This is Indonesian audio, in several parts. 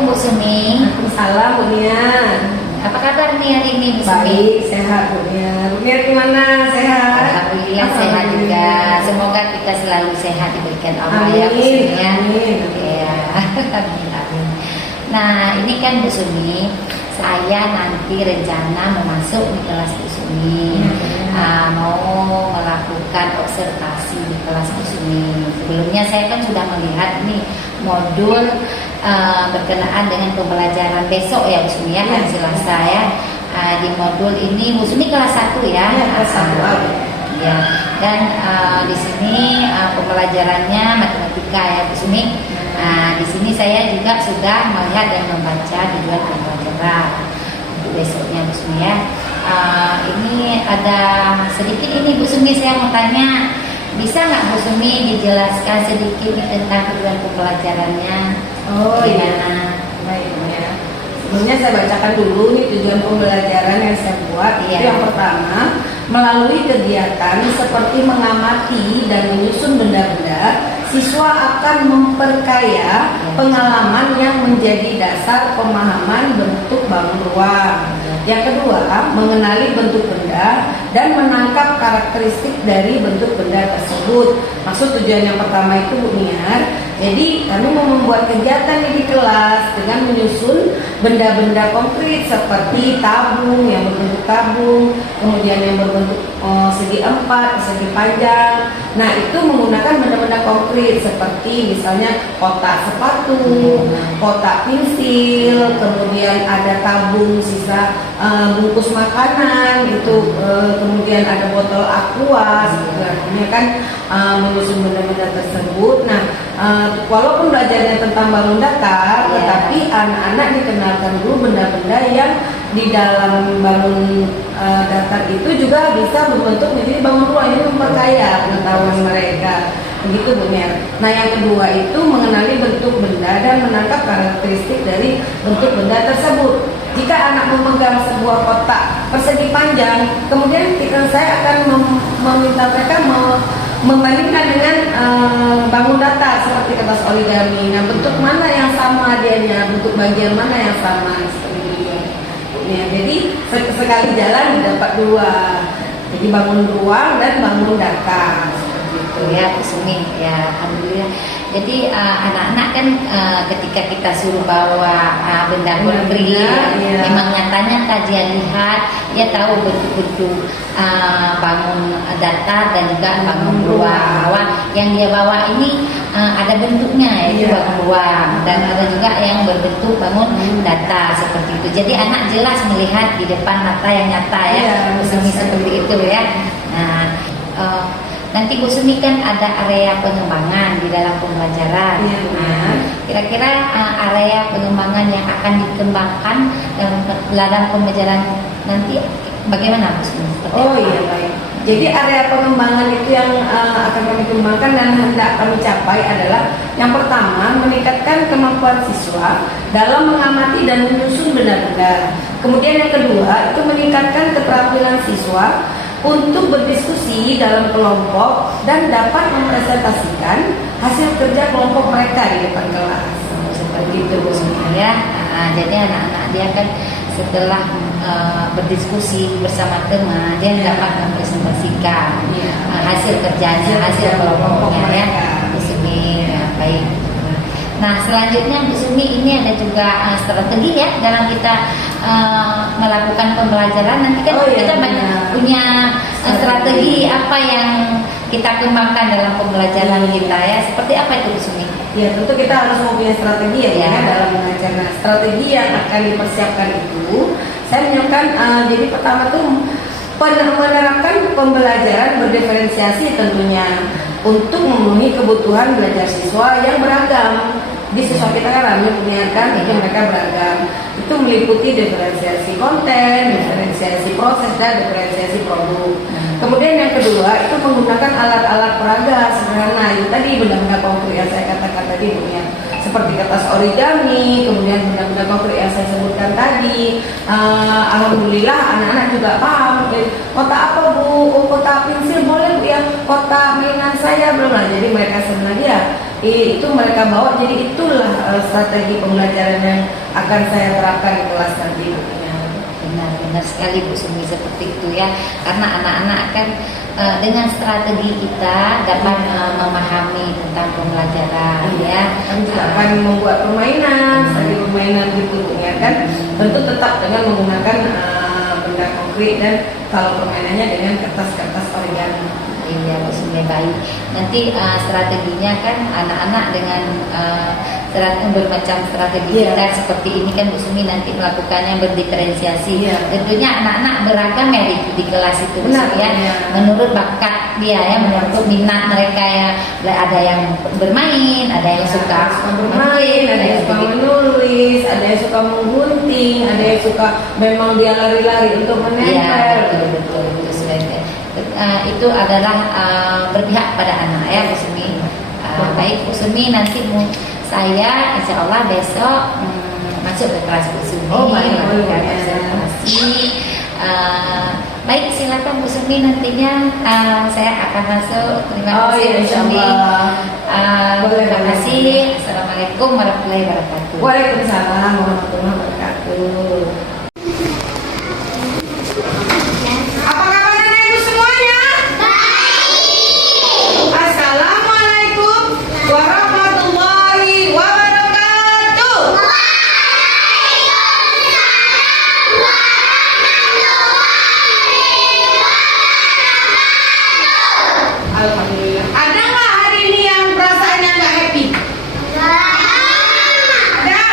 Assalamualaikum Bu Sumi. Waalaikumsalam Bu Niar. Apa kabar nih hari ini Bu Sumi? Baik, sehat Bu Niar. Bu Niar gimana? Sehat? Alhamdulillah sehat juga. Semoga kita selalu sehat diberikan Allah Amin. ya Bu Sumi ya. Amin. Ya. Amin. Nah ini kan Bu Sumi, saya nanti rencana mau masuk di kelas Bu Sumi. Mau melakukan observasi di kelas Bu Sumi. Sebelumnya saya kan sudah melihat nih modul berkenaan dengan pembelajaran besok ya Bu Sumi ya, hari Selasa ya. Di modul ini Bu Sumi kelas 1 ya. Kelas 1 ya. Dan di sini pembelajarannya matematika ya Bu Sumi. Di sini saya juga sudah melihat dan membaca judul pembelajaran untuk besoknya Bu Sumi ya. Ini ada sedikit ini Bu Sumi, saya mau tanya, bisa nggak Bu Sumi dijelaskan sedikit tentang tujuan pembelajarannya? Oh iya, baik ya. Sebelumnya saya bacakan dulu nih tujuan pembelajaran yang saya buat. Itu yang pertama, melalui kegiatan seperti mengamati dan menyusun benda-benda, siswa akan memperkaya pengalaman yang menjadi dasar pemahaman bentuk bangun ruang. Yang kedua, mengenali bentuk benda dan menangkap karakteristik dari bentuk benda tersebut. Maksud tujuan yang pertama itu Bu Niar, jadi kami mau membuat kegiatan di kelas dengan menyusun benda-benda konkret seperti tabung yang berbentuk tabung, kemudian yang berbentuk segi empat, segi panjang. Nah itu menggunakan benda-benda konkret seperti misalnya kotak sepatu, kotak pensil, kemudian ada tabung sisa bungkus makanan itu, kemudian ada botol aqua. Artinya kan menyusun benda-benda tersebut. Nah walaupun belajarnya tentang bangun datar, tetapi anak-anak dikenalkan dulu benda-benda yang di dalam bangun datar itu juga bisa berbentuk menjadi bangun ruang, ini memperkaya pengetahuan mereka. Begitu Bu Niar. Nah yang kedua itu mengenali bentuk benda dan menangkap karakteristik dari bentuk benda tersebut. Jika anak memegang sebuah kotak persegi panjang, kemudian saya akan meminta mereka membandingkan dengan bangun datar seperti kertas origami. Nah bentuk mana yang sama dianya, bentuk bagian mana yang sama, seperti itu. Ya, jadi sekali jalan didapat dua. Jadi bangun ruang dan bangun datar. Ya Bu Sumi, ya alhamdulillah. Jadi anak-anak kan ketika kita suruh bawa benda konkret, memang nyatanya dia lihat, dia tahu bentuk-bentuk bangun datar dan juga bangun ruang. Bahwa yang dia bawa ini ada bentuknya, yaitu bangun ruang, dan ada juga yang berbentuk bangun datar seperti itu. Jadi anak jelas melihat di depan mata yang nyata ya, Bu Sumi, seperti itu ya. Nah, nanti Bu Sumi kan ada area pengembangan di dalam pembelajaran. Kira-kira area pengembangan yang akan dikembangkan dalam pembelajaran nanti bagaimana Bu Sumi? Baik. Jadi area pengembangan itu yang akan kami kembangkan dan hendak kami capai adalah yang pertama, meningkatkan kemampuan siswa dalam mengamati dan menyusun benda-benda. Kemudian yang kedua, itu meningkatkan keterampilan siswa untuk berdiskusi dalam kelompok dan dapat mempresentasikan hasil kerja kelompok mereka di depan kelas. Seperti itu Bu Sumi ya. Jadi anak-anak dia kan setelah berdiskusi bersama teman, dia dapat mempresentasikan hasil kerjanya, hasil kelompoknya ya Bu Sumi. Baik. Nah selanjutnya Bu Sumi, ini ada juga strategi ya dalam kita melakukan pembelajaran. Nanti kan kita banyak punya strategi apa yang kita kembangkan dalam pembelajaran kita ya. Seperti apa itu Bu Sumi? Ya tentu kita harus mempunyai strategi ya dalam mengajar. Nah strategi yang akan dipersiapkan itu saya menyiapkan jadi pertama tuh menerapkan pembelajaran berdiferensiasi tentunya untuk memenuhi kebutuhan belajar siswa yang beragam. Di siswa kita kan ramai menyiapkan itu mereka beragam. Itu meliputi diferensiasi konten, diferensiasi proses, dan diferensiasi produk. Kemudian yang kedua itu menggunakan alat-alat peraga sederhana. Itu tadi benda-benda konkret yang saya katakan tadi Bu ya. Seperti kertas origami, kemudian benda-benda konkret yang saya sebutkan tadi. Alhamdulillah anak-anak juga paham. Kotak apa Bu? Kotak pensil boleh Bu ya? Kotak mainan saya saya belum lah, jadi mereka senang ya itu mereka bawa, jadi itulah strategi pembelajaran yang akan saya terapkan di kelas nanti. Benar sekali Bu Sumi, seperti itu ya, karena anak-anak kan dengan strategi kita dapat memahami tentang pembelajaran ya. Kami juga akan membuat permainan, permainan gitu ya kan, tentu tetap dengan menggunakan benda konkret dan kalau permainannya dengan kertas-kertas origami. Iya Bu Sumi, baik. Nanti strateginya kan anak-anak dengan bermacam strategi kita seperti ini kan Bu Sumi nanti melakukannya berdiferensiasi. Tentunya anak-anak beragam ya di kelas itu Bu Sumi ya. Menurut bakat dia ya, menurut minat mereka ya. Ada yang bermain, ada yang suka bermain, ada yang suka menulis, ada yang suka menggunting, ada yang suka memang dia lari-lari untuk menempel. Iya, betul itu adalah berpihak pada anak ya Bu Sumi. Baik Bu Sumi, nanti saya insya Allah besok masuk ke kelas Bu Sumi. Baik, silakan Bu Sumi, nantinya saya akan masuk. Terima kasih Bu Sumi. Terima kasih. Assalamualaikum warahmatullahi wabarakatuh. Waalaikumsalam warahmatullahi wabarakatuh. Alhamdulillah. Ada nggak hari ini yang perasaannya nggak happy? Ada.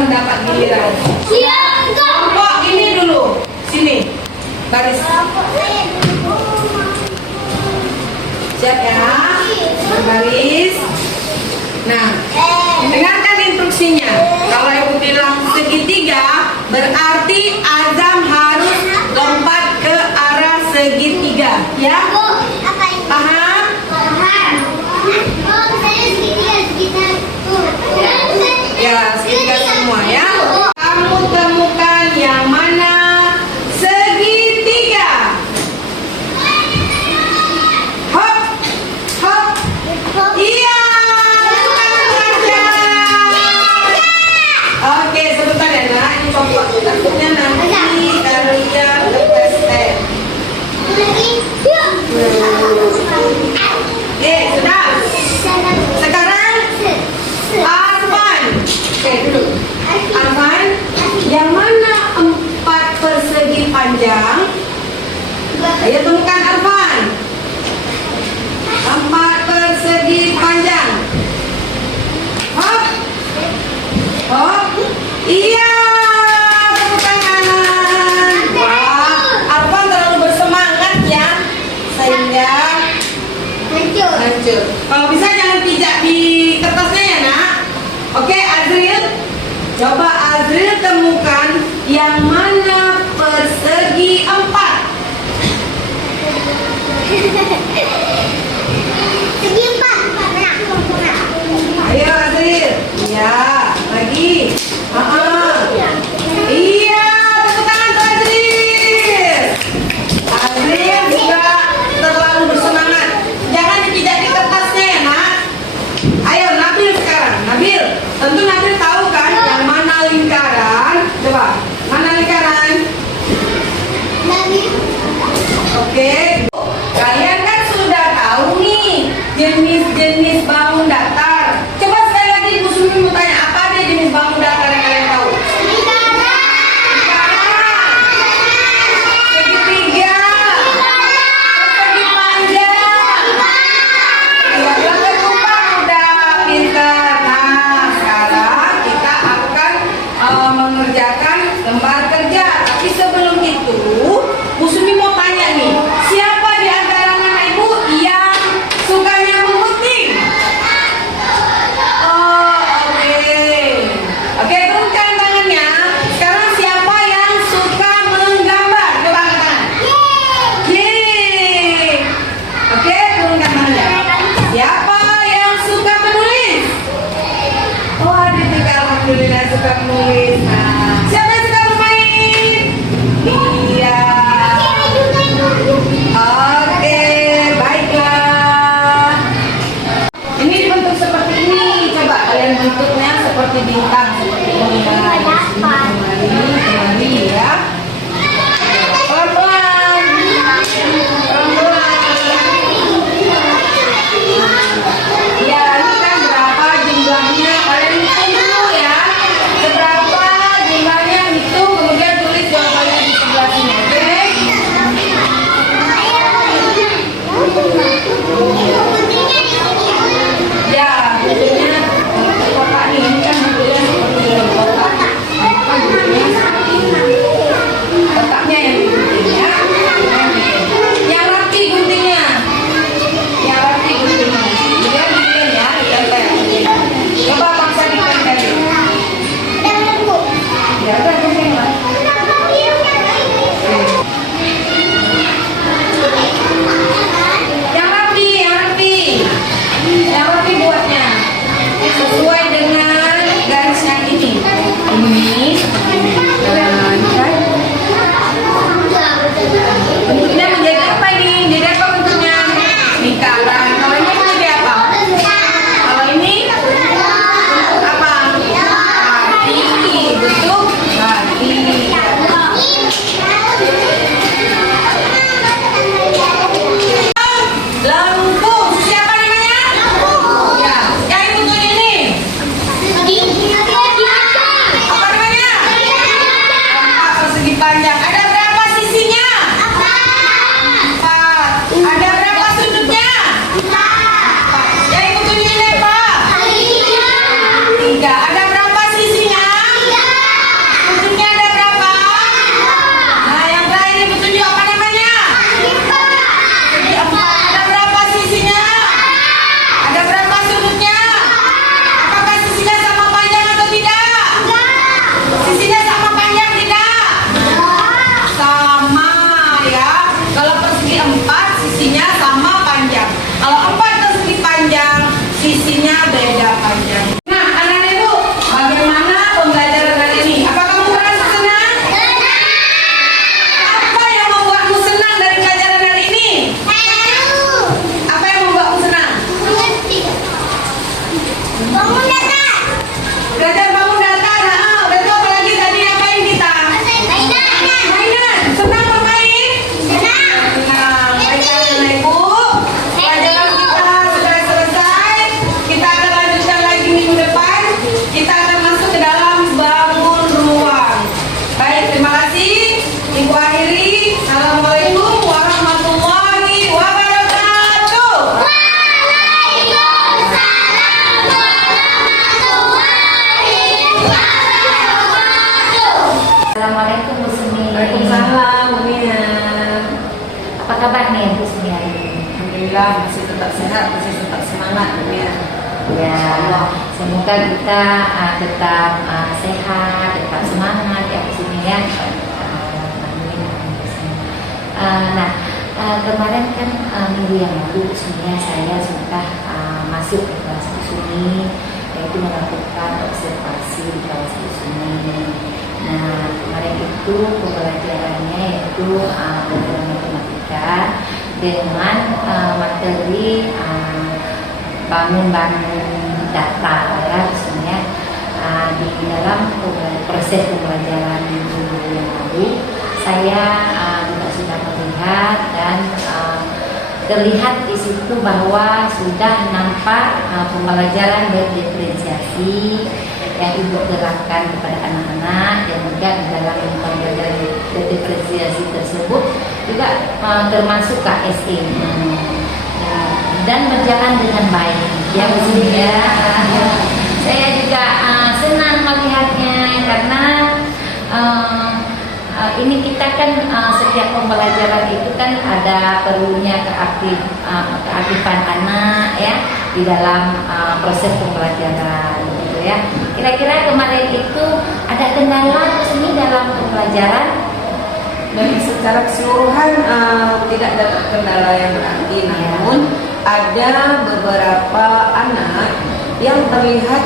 mendapat giliran. Kelompok ini dulu, sini, baris. Siap ya, berbaris. Nah, dengarkan instruksinya. Kalau ibu bilang segitiga, berarti Azam harus lompat ke arah segitiga, ya? Paham? Ya, segitiga semua ya. Kamu temukan yang mana segitiga. Hop, hop. Iya, oke, sebentar ya nak. Ini pokok takutnya nanti kalian tes. Sudah. Sekarang Arfan. Oke, dulu. Arfan, yang mana 4 persegi panjang? Ayo temukan Arfan. 4 persegi panjang. Hop. Hop. Iya. Tepuk tangan. Wah, Arfan terlalu bersemangat ya. Sehingga hancur. Kalau bisa jangan pijak di kertasnya ya nak. Oke, Azril. Coba Azril temukan yang mana persegi 4. Ayo Azril. Iya, lagi. Iya, tepuk tangan tuh Azril. Azril juga terlalu bersemangat. Jangan dipijak di kertasnya ya nak. Ayo Nabil sekarang. Nabil, tentu Nabil tahu kan yang mana lingkaran. Coba, mana lingkaran? Oke, kalian kan sudah tahu nih jenis-jenis bangun datar. Coba sekali lagi Bu Sumi mau tanya, apa aja jenis bangun datar yang kalian tahu? Lingkaran, segitiga, persegi panjang. Ya, jangan lupa udah pintar. Nah, sekarang kita akan mengerjakan lembar kerja. Tapi sebelum itu, Bu Sumi mau tanya nih, siapa di antara anak ibu yang sukanya memutih? Oh, oke. Oke, turunkan tangannya. Sekarang siapa yang suka menggambar? Coba angkat tangan. Yeay. Oke, turunkan tangannya. Siapa yang suka menulis? Oh, adik juga alhamdulillah suka menulis. Nah, siapa yang suka bermain? Iya. Oke, baiklah. Ini bentuk seperti ini. Coba kalian bentuknya seperti bintang seperti ini. Kembali ya. Pelan-pelan. Pelan-pelan. Ya, ini kan berapa jumlahnya? Kalian hitung dulu ya. Seberapa jumlahnya Assalamualaikum Bu Sumi. Waalaikumsalam, Bu Mia. Apa kabar nih Bu Sumi hari ini? Alhamdulillah masih tetap sehat, masih tetap semangat, Bu Mia. Ya, semoga kita tetap sehat, tetap semangat ya Bu Sumi ya. Nah, kemarin kan minggu yang lalu sebenarnya saya sudah masuk ke kelas Bu Sumi, yaitu melakukan observasi di kawasan Bu Sumi. Nah, kemarin itu pembelajarannya yaitu pelajaran matematika dengan materi bangun-bangun data ya, sebenarnya di dalam proses pembelajaran minggu yang lalu saya juga sudah melihat dan terlihat di situ bahwa sudah nampak pembelajaran berdiferensiasi yang ibu terapkan kepada anak-anak, dan juga di dalam pembelajaran berdiferensiasi tersebut juga termasuk KSE dan berjalan dengan baik ya Bu Sumi ya. Saya juga senang melihatnya karena ini kita kan setiap pembelajaran itu kan ada perlunya keaktifan anak ya di dalam proses pembelajaran gitu ya. Kira-kira kemarin itu ada kendala ini dalam pembelajaran? Dan secara keseluruhan tidak ada kendala yang berarti, namun ada beberapa anak yang terlihat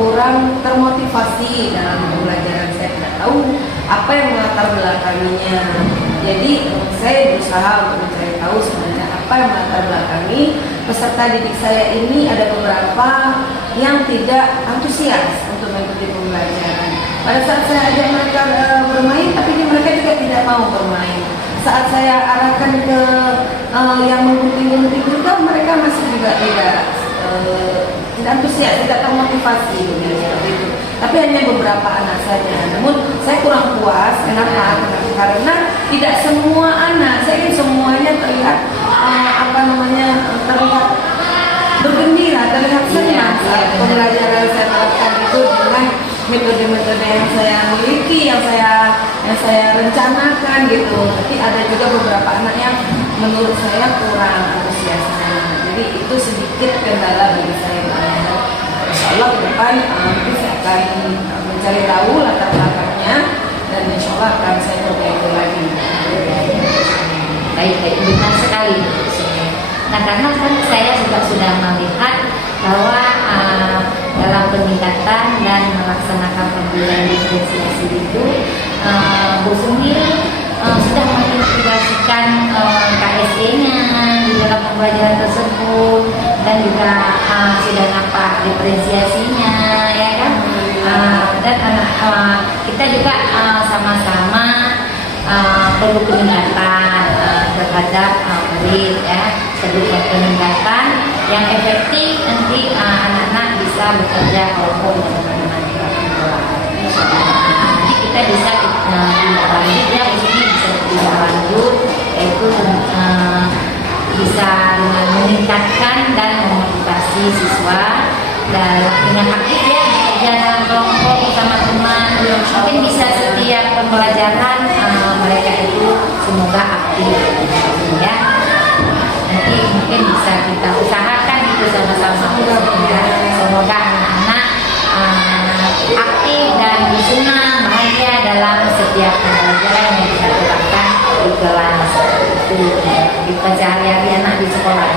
kurang termotivasi dalam pembelajaran. Saya tidak tahu apa yang melatar belakanginya. Jadi saya berusaha untuk mencari tahu sebenarnya apa yang melatar belakangi peserta didik saya ini. Ada beberapa yang tidak antusias untuk mengikuti pembelajaran. Pada saat saya ajak mereka bermain, tapi mereka juga tidak mau bermain. Saat saya arahkan ke yang menggunting-gunting juga, mereka masih juga tidak antusias, tidak termotivasi seperti itu. Tapi hanya beberapa anak saja. Namun saya kurang puas. Kenapa? Karena tidak semua anak, saya ingin semuanya terlihat terlihat bergembira, terlihat senang saat pembelajaran saya terapkan itu dengan metode-metode yang saya miliki, yang saya rencanakan gitu. Tapi ada juga beberapa anak yang menurut saya kurang antusiasnya. Jadi itu sedikit kendala bagi saya. Insya Allah ke depan mungkin saya akan mencari tahu latar belakangnya, dan insya Allah akan saya perbaiki lagi. Baik, benar sekali. Nah, karena kan saya juga sudah melihat bahwa dalam peningkatan dan melaksanakan pembelajaran diferensiasi itu Bu Sumi sudah mengintegrasikan KSE-nya di dalam pembelajaran tersebut, dan juga sudah nampak diferensiasinya ya kan. Dan kita juga sama-sama perlu peningkatan terhadap murid ya, perlu peningkatan yang efektif, nanti anak-anak bisa bekerja kelompok dengan teman-teman. Nanti kita bisa tindak lanjut ya, ini bisa tindak lanjut, yaitu bisa dengan meningkatkan dan memotivasi siswa dengan aktif ya bekerja dalam kelompok bersama teman. Mungkin bisa setiap pembelajaran mereka itu semoga aktif ya. Nanti mungkin bisa kita usahakan itu sama-sama ya. Semoga anak-anak aktif dan senang, bahagia dalam setiap pembelajaran yang kita terapkan di kelas itu di sehari-hari anak di sekolah.